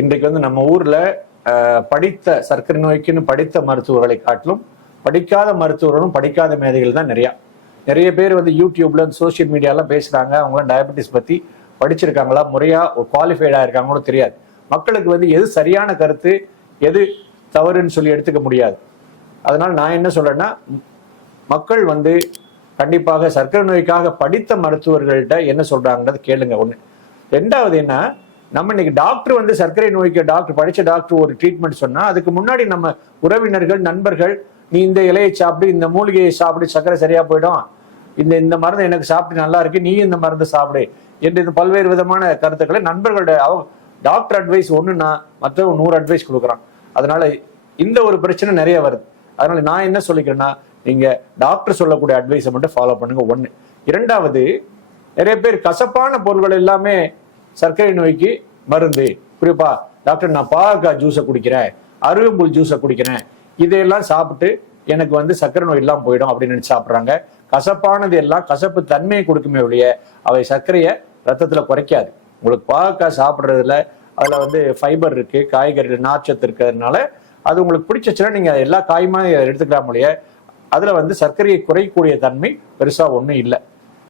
இன்றைக்கு வந்து நம்ம ஊர்ல படித்த சர்க்கரை நோய்க்குன்னு படித்த மருத்துவர்களை காட்டிலும் படிக்காத மருத்துவர்களும் படிக்காத மேதைகள் தான் நிறைய பேர் வந்து யூடியூப்ல சோசியல் மீடியாலாம் பேசுறாங்க. அவங்களாம் டயபெட்டிஸ் பத்தி படிச்சிருக்காங்களா, முறையா குவாலிஃபைடா இருக்காங்களோ தெரியாது. மக்களுக்கு வந்து எது சரியான கருத்து எது தவறுன்னு சொல்லி எடுத்துக்க முடியாது. அதனால நான் என்ன சொல்றேன்னா, மக்கள் வந்து கண்டிப்பாக சர்க்கரை நோய்க்காக படித்த மருத்துவர்கள்ட்ட என்ன சொல்றாங்கன்றது கேளுங்க. ஒண்ணு. ரெண்டாவது என்ன, நம்ம இன்னைக்கு டாக்டர் வந்து சர்க்கரை நோய்க்கு படிச்ச டாக்டர் ஒரு ட்ரீட்மெண்ட் சொன்னா அதுக்கு முன்னாடி நம்ம உறவினர்கள் நண்பர்கள், நீ இந்த இலையை சாப்பிடு, இந்த மூலிகையை சாப்பிடு, சர்க்கரை சரியா போயிடும், இந்த மருந்து எனக்கு சாப்பிட்டு நல்லா இருக்கு, நீ இந்த மருந்து சாப்பிடு என்று பல்வேறு விதமான கருத்துக்களை நண்பர்களோட டாக்டர் அட்வைஸ் ஒண்ணுன்னா மற்ற 100 அட்வைஸ் கொடுக்குறான். அதனால இந்த ஒரு பிரச்சனை நிறைய வருது. அதனால நான் என்ன சொல்லிக்கிறேன்னா, நீங்க டாக்டர் சொல்லக்கூடிய அட்வைஸை மட்டும் ஃபாலோ பண்ணுங்க. ஒண்ணு. இரண்டாவது, நிறைய பேர் கசப்பான பொருள்கள் எல்லாமே சர்க்கரை நோய்க்கு மருந்து. குறிப்பா டாக்டர் நான் பாகக்காய் ஜூஸை குடிக்கிறேன், அருகம்புல் ஜூஸை குடிக்கிறேன், இதையெல்லாம் சாப்பிட்டு எனக்கு வந்து சர்க்கரை நோய் எல்லாம் போயிடும் அப்படின்னு நினைச்சு சாப்பிட்றாங்க. கசப்பானது எல்லாம் கசப்பு தன்மையை கொடுக்குமே ஒழிய அவை சர்க்கரையை ரத்தத்துல குறைக்காது. உங்களுக்கு பாகக்காய் சாப்பிட்றதுல அதுல வந்து ஃபைபர் இருக்கு, காய்கறிகள் நார்ச்சத்து இருக்கிறதுனால அது உங்களுக்கு பிடிச்சிச்சுன்னா நீங்க எல்லா காயுமா எடுத்துக்கலாம். அதுல வந்து சர்க்கரையை குறைக்கக்கூடிய தன்மை பெருசா ஒண்ணும் இல்லை.